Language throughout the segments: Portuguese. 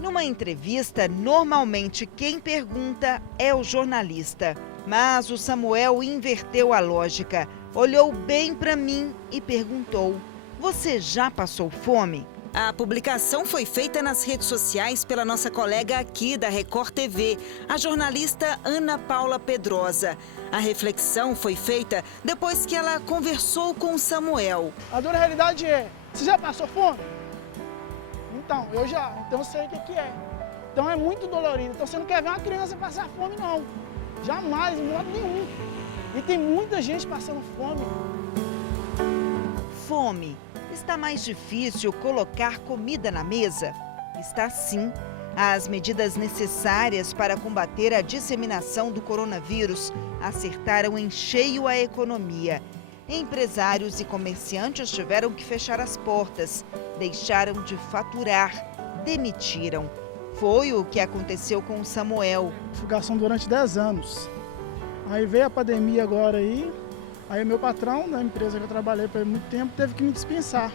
Numa entrevista, normalmente quem pergunta é o jornalista. Mas o Samuel inverteu a lógica, olhou bem para mim e perguntou: "Você já passou fome?" A publicação foi feita nas redes sociais pela nossa colega aqui da Record TV, a jornalista Ana Paula Pedrosa. A reflexão foi feita depois que ela conversou com o Samuel. A dura realidade é: você já passou fome? Então, eu já, então eu sei o que é. Então é muito dolorido. Então você não quer ver uma criança passar fome, não. Jamais, de modo nenhum. E tem muita gente passando fome. Fome. Está mais difícil colocar comida na mesa? Está sim. As medidas necessárias para combater a disseminação do coronavírus acertaram em cheio a economia. Empresários e comerciantes tiveram que fechar as portas, deixaram de faturar, demitiram. Foi o que aconteceu com o Samuel. Fugação durante 10 anos. Aí veio a pandemia agora aí. Aí meu patrão da empresa que eu trabalhei por muito tempo teve que me dispensar.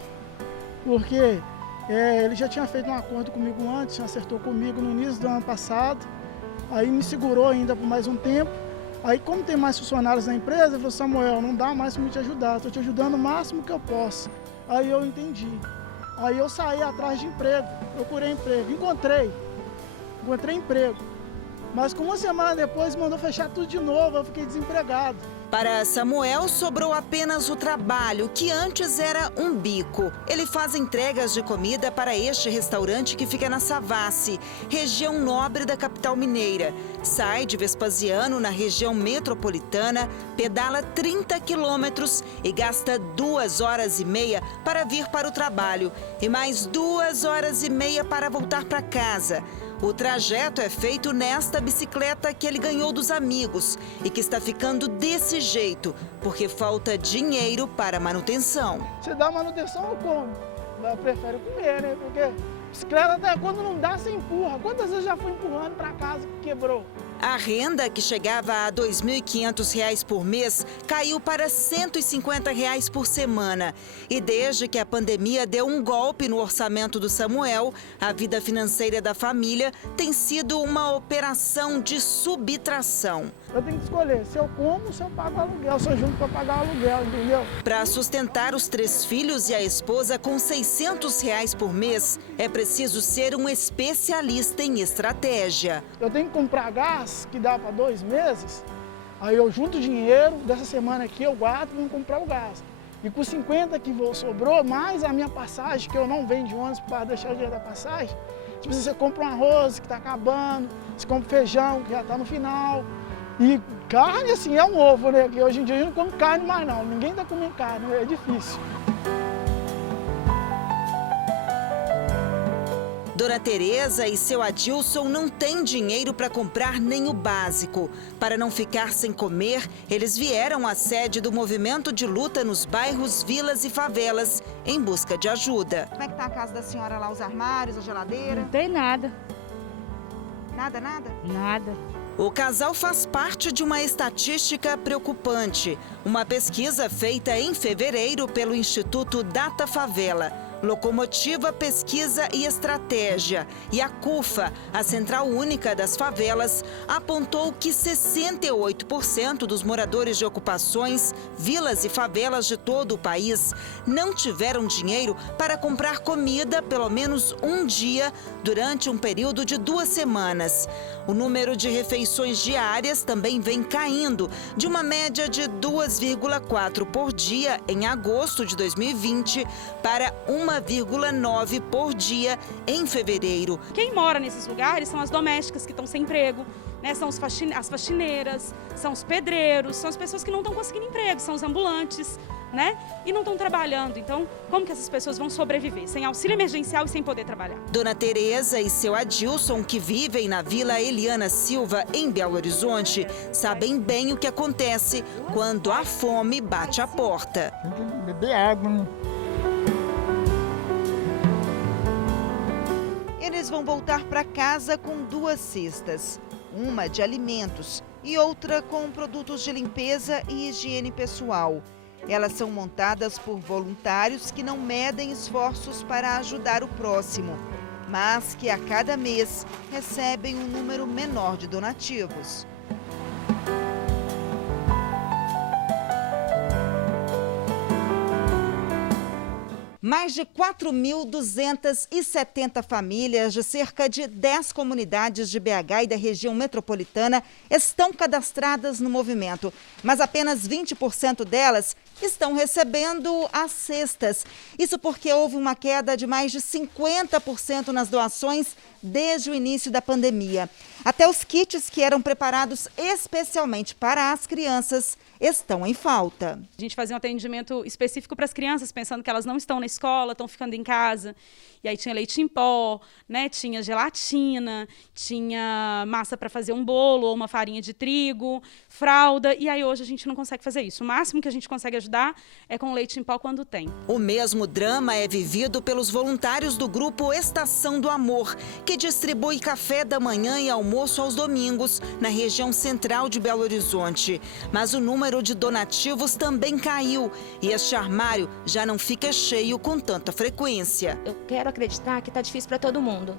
Porque ele já tinha feito um acordo comigo antes, acertou comigo no início do ano passado. Aí me segurou ainda por mais um tempo. Aí como tem mais funcionários na empresa, ele falou: "Samuel, não dá mais para me te ajudar, estou te ajudando o máximo que eu posso." Aí eu entendi. Aí eu saí atrás de emprego, procurei emprego, encontrei emprego. Mas com uma semana depois mandou fechar tudo de novo, eu fiquei desempregado. Para Samuel, sobrou apenas o trabalho, que antes era um bico. Ele faz entregas de comida para este restaurante que fica na Savassi, região nobre da capital mineira. Sai de Vespasiano, na região metropolitana, pedala 30 quilômetros e gasta 2 horas e meia para vir para o trabalho e mais 2 horas e meia para voltar para casa. O trajeto é feito nesta bicicleta que ele ganhou dos amigos e que está ficando desse jeito, porque falta dinheiro para manutenção. Você dá manutenção ou come? Eu prefiro comer, né? Porque bicicleta até quando não dá, você empurra. Quantas vezes já fui empurrando para casa que quebrou? A renda, que chegava a R$ 2.500 por mês, caiu para R$ 150 por semana. E desde que a pandemia deu um golpe no orçamento do Samuel, a vida financeira da família tem sido uma operação de subtração. Eu tenho que escolher se eu como ou se eu pago aluguel, se eu junto para pagar o aluguel, entendeu? Para sustentar os 3 filhos e a esposa com R$ 600 por mês, é preciso ser um especialista em estratégia. Eu tenho que comprar gás que dá para 2 meses, aí eu junto dinheiro, dessa semana aqui eu guardo para comprar o gás. E com 50 que sobrou, mais a minha passagem, que eu não venho de ônibus para deixar o dinheiro da passagem, tipo, você compra um arroz que está acabando, você compra feijão que já está no final. E carne, assim, é um ovo, né? Porque hoje em dia a gente não come carne mais não, ninguém está comendo carne, é difícil. Dona Tereza e seu Adilson não têm dinheiro para comprar nem o básico. Para não ficar sem comer, eles vieram à sede do movimento de luta nos bairros, vilas e favelas em busca de ajuda. Como é que tá a casa da senhora lá, os armários, a geladeira? Não tem nada. Nada, nada? Nada. O casal faz parte de uma estatística preocupante. Uma pesquisa feita em fevereiro pelo Instituto Data Favela. Locomotiva Pesquisa e Estratégia e a CUFA, a Central Única das Favelas, apontou que 68% dos moradores de ocupações, vilas e favelas de todo o país não tiveram dinheiro para comprar comida pelo menos um dia durante um período de 2 semanas. O número de refeições diárias também vem caindo, de uma média de 2,4 por dia em agosto de 2020 para 1,9 por dia em fevereiro. Quem mora nesses lugares são as domésticas que estão sem emprego, né? São as faxineiras, são os pedreiros, são as pessoas que não estão conseguindo emprego, são os ambulantes, né? E não estão trabalhando. Então, como que essas pessoas vão sobreviver? Sem auxílio emergencial e sem poder trabalhar. Dona Tereza e seu Adilson, que vivem na Vila Eliana Silva, em Belo Horizonte, sabem bem o que acontece quando a fome bate a porta. Tem que beber água, né? Eles vão voltar para casa com 2 cestas, uma de alimentos e outra com produtos de limpeza e higiene pessoal. Elas são montadas por voluntários que não medem esforços para ajudar o próximo. mas que a cada mês recebem um número menor de donativos. Mais de 4.270 famílias de cerca de 10 comunidades de BH e da região metropolitana estão cadastradas no movimento, mas apenas 20% delas estão recebendo as cestas. Isso porque houve uma queda de mais de 50% nas doações desde o início da pandemia. Até os kits que eram preparados especialmente para as crianças estão em falta. A gente fazia um atendimento específico para as crianças, pensando que elas não estão na escola, estão ficando em casa. E aí tinha leite em pó, né? Tinha gelatina, tinha massa para fazer um bolo ou uma farinha de trigo, fralda. E aí hoje a gente não consegue fazer isso. O máximo que a gente consegue ajudar é com leite em pó quando tem. O mesmo drama é vivido pelos voluntários do grupo Estação do Amor, que distribui café da manhã e almoço aos domingos na região central de Belo Horizonte. Mas o número de donativos também caiu e este armário já não fica cheio com tanta frequência. Eu quero acreditar que está difícil para todo mundo,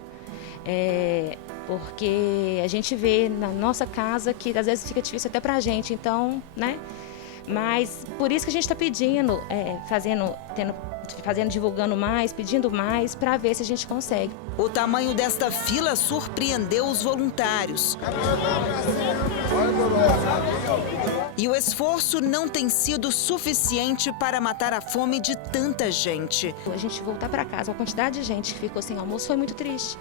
porque a gente vê na nossa casa que às vezes fica difícil até para a gente, então, né? Mas por isso que a gente está pedindo, divulgando mais, pedindo mais, para ver se a gente consegue. O tamanho desta fila surpreendeu os voluntários. E o esforço não tem sido suficiente para matar a fome de tanta gente. A gente voltar para casa, a quantidade de gente que ficou sem almoço foi muito triste,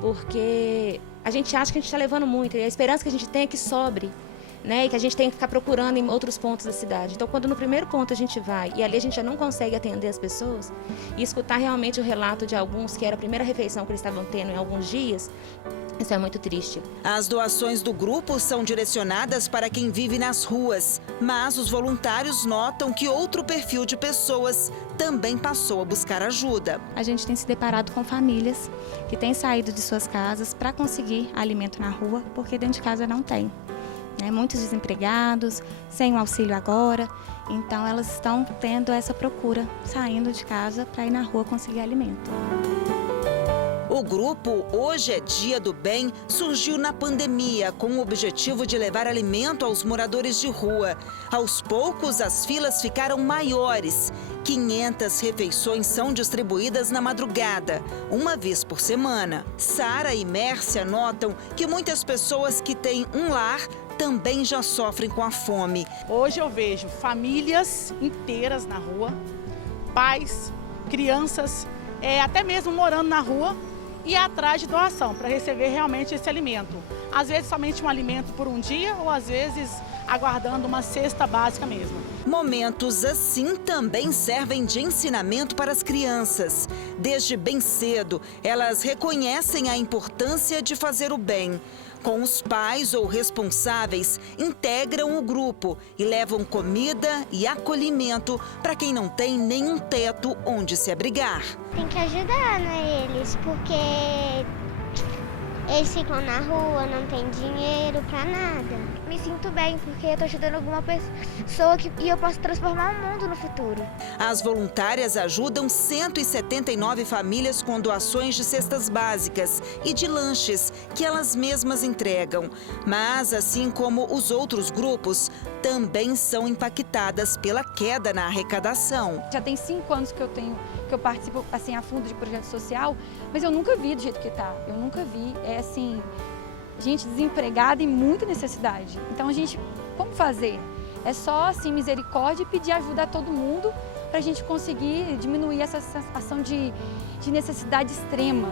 porque a gente acha que a gente está levando muito, e a esperança que a gente tem é que sobre, né? E que a gente tem que ficar procurando em outros pontos da cidade. Então, quando no primeiro ponto a gente vai e ali a gente já não consegue atender as pessoas e escutar realmente o relato de alguns que era a primeira refeição que eles estavam tendo em alguns dias, isso é muito triste. As doações do grupo são direcionadas para quem vive nas ruas, mas os voluntários notam que outro perfil de pessoas também passou a buscar ajuda. A gente tem se deparado com famílias que têm saído de suas casas para conseguir alimento na rua, porque dentro de casa não tem. Muitos desempregados, sem o auxílio agora, então elas estão tendo essa procura, saindo de casa para ir na rua conseguir alimento. O grupo Hoje é Dia do Bem surgiu na pandemia com o objetivo de levar alimento aos moradores de rua. Aos poucos, as filas ficaram maiores. 500 refeições são distribuídas na madrugada, uma vez por semana. Sara e Mércia notam que muitas pessoas que têm um lar também já sofrem com a fome. Hoje eu vejo famílias inteiras na rua, pais, crianças, até mesmo morando na rua e atrás de doação para receber realmente esse alimento. Às vezes somente um alimento por um dia ou às vezes aguardando uma cesta básica mesmo. Momentos assim também servem de ensinamento para as crianças. Desde bem cedo, elas reconhecem a importância de fazer o bem. Com os pais ou responsáveis, integram o grupo e levam comida e acolhimento para quem não tem nenhum teto onde se abrigar. Tem que ajudar, né, eles, porque eles ficam na rua, não tem dinheiro para nada. Me sinto bem, porque eu estou ajudando alguma pessoa e eu posso transformar o mundo no futuro. As voluntárias ajudam 179 famílias com doações de cestas básicas e de lanches que elas mesmas entregam. Mas, assim como os outros grupos, também são impactadas pela queda na arrecadação. Já tem 5 anos que eu participo assim, a fundo de projeto social, mas eu nunca vi do jeito que está. Eu nunca vi, gente desempregada e muita necessidade. Então como fazer? É só assim, misericórdia e pedir ajuda a todo mundo para a gente conseguir diminuir essa sensação de necessidade extrema.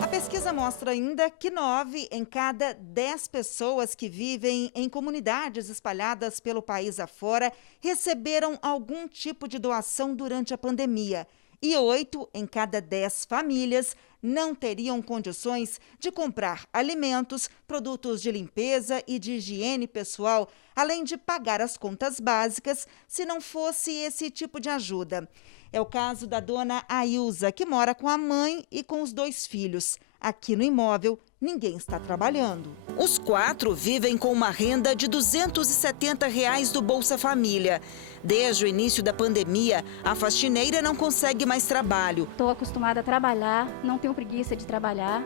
A pesquisa mostra ainda que 9 em cada 10 pessoas que vivem em comunidades espalhadas pelo país afora receberam algum tipo de doação durante a pandemia. E 8 em cada 10 famílias não teriam condições de comprar alimentos, produtos de limpeza e de higiene pessoal, além de pagar as contas básicas, se não fosse esse tipo de ajuda. É o caso da dona Ailza, que mora com a mãe e com os 2 filhos, aqui no imóvel ninguém está trabalhando. Os 4 vivem com uma renda de R$ 270 do Bolsa Família. Desde o início da pandemia, a faxineira não consegue mais trabalho. Estou acostumada a trabalhar, não tenho preguiça de trabalhar.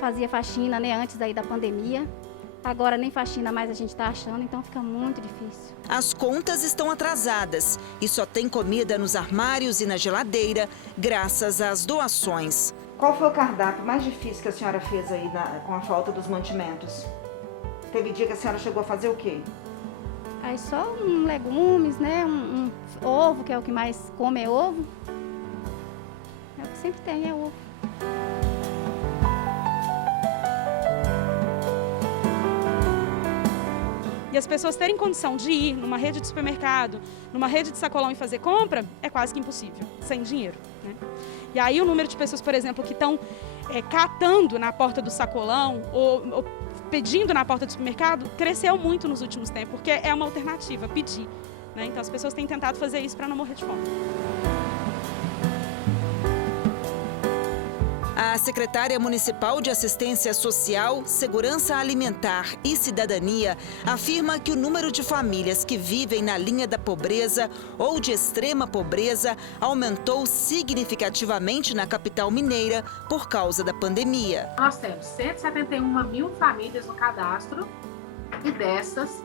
Fazia faxina, antes aí da pandemia. Agora nem faxina mais a gente está achando, então fica muito difícil. As contas estão atrasadas e só tem comida nos armários e na geladeira, graças às doações. Qual foi o cardápio mais difícil que a senhora fez aí com a falta dos mantimentos? Teve dia que a senhora chegou a fazer o quê? Aí só legumes, um ovo, que é o que mais come, é ovo. É o que sempre tem, é ovo. E as pessoas terem condição de ir numa rede de supermercado, numa rede de sacolão e fazer compra, é quase que impossível, sem dinheiro, né? E aí o número de pessoas, por exemplo, que estão catando na porta do sacolão ou pedindo na porta do supermercado, cresceu muito nos últimos tempos, porque é uma alternativa, pedir, né? Então as pessoas têm tentado fazer isso para não morrer de fome. A secretária municipal de Assistência Social, Segurança Alimentar e Cidadania afirma que o número de famílias que vivem na linha da pobreza ou de extrema pobreza aumentou significativamente na capital mineira por causa da pandemia. Nós temos 171 mil famílias no cadastro e dessas,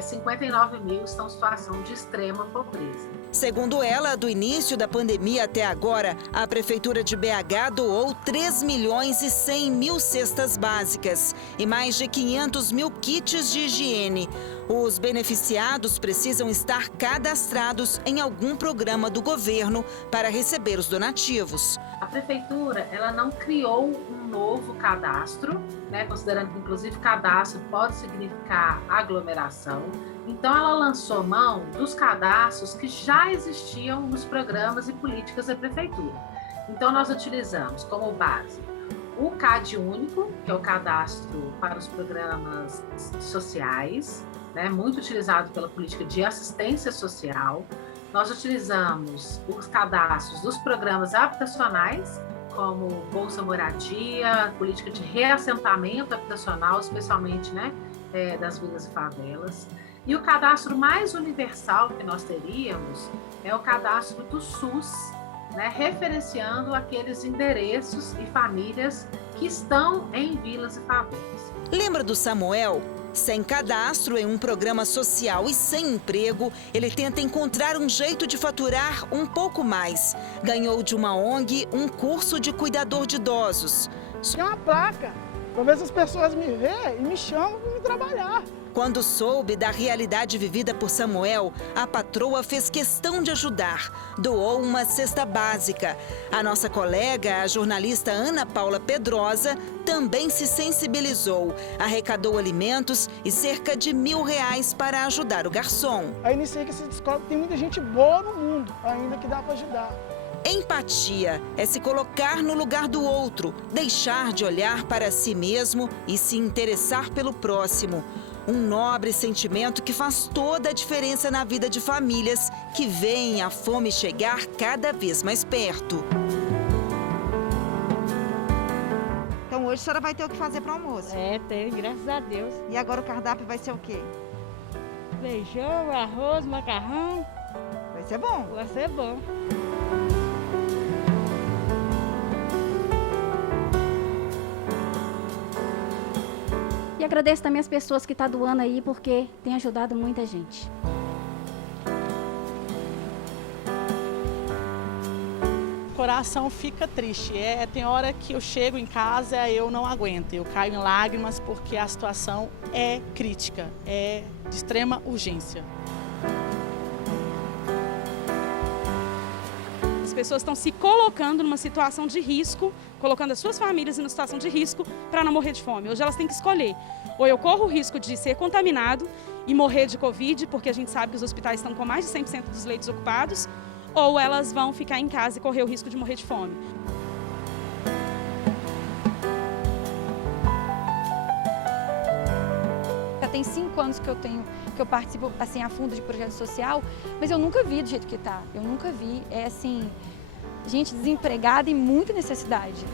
59 mil estão em situação de extrema pobreza. Segundo ela, do início da pandemia até agora, a Prefeitura de BH doou 3.100.000 cestas básicas e mais de 500 mil kits de higiene. Os beneficiados precisam estar cadastrados em algum programa do governo para receber os donativos. A Prefeitura ela não criou um novo cadastro, considerando que inclusive cadastro pode significar aglomeração. Então, ela lançou mão dos cadastros que já existiam nos programas e políticas da Prefeitura. Então, nós utilizamos como base o CAD único, que é o cadastro para os programas sociais, muito utilizado pela política de assistência social. Nós utilizamos os cadastros dos programas habitacionais, como Bolsa Moradia, política de reassentamento habitacional, especialmente das vilas e favelas. E o cadastro mais universal que nós teríamos é o cadastro do SUS, referenciando aqueles endereços e famílias que estão em vilas e favelas. Lembra do Samuel? Sem cadastro em um programa social e sem emprego, ele tenta encontrar um jeito de faturar um pouco mais. Ganhou de uma ONG um curso de cuidador de idosos. Tem uma placa, para ver se as pessoas me veem e me chamam para me trabalhar. Quando soube da realidade vivida por Samuel, a patroa fez questão de ajudar. Doou uma cesta básica. A nossa colega, a jornalista Ana Paula Pedrosa, também se sensibilizou. Arrecadou alimentos e cerca de R$1.000 para ajudar o garçom. Aí nisso aí que se descobre que tem muita gente boa no mundo ainda que dá para ajudar. Empatia é se colocar no lugar do outro, deixar de olhar para si mesmo e se interessar pelo próximo. Um nobre sentimento que faz toda a diferença na vida de famílias que veem a fome chegar cada vez mais perto. Então hoje a senhora vai ter o que fazer para o almoço? Tem, graças a Deus. E agora o cardápio vai ser o quê? Feijão, arroz, macarrão. Vai ser bom? Vai ser bom. E agradeço também as pessoas que estão doando aí, porque tem ajudado muita gente. O coração fica triste. Tem hora que eu chego em casa eu não aguento. Eu caio em lágrimas porque a situação é crítica, é de extrema urgência. As pessoas estão se colocando numa situação de risco, colocando as suas famílias em uma situação de risco para não morrer de fome. Hoje elas têm que escolher. Ou eu corro o risco de ser contaminado e morrer de Covid, porque a gente sabe que os hospitais estão com mais de 100% dos leitos ocupados, ou elas vão ficar em casa e correr o risco de morrer de fome. Já tem 5 anos que eu participo a fundo de projeto social, mas eu nunca vi do jeito que está. Eu nunca vi. Gente desempregada e muita necessidade.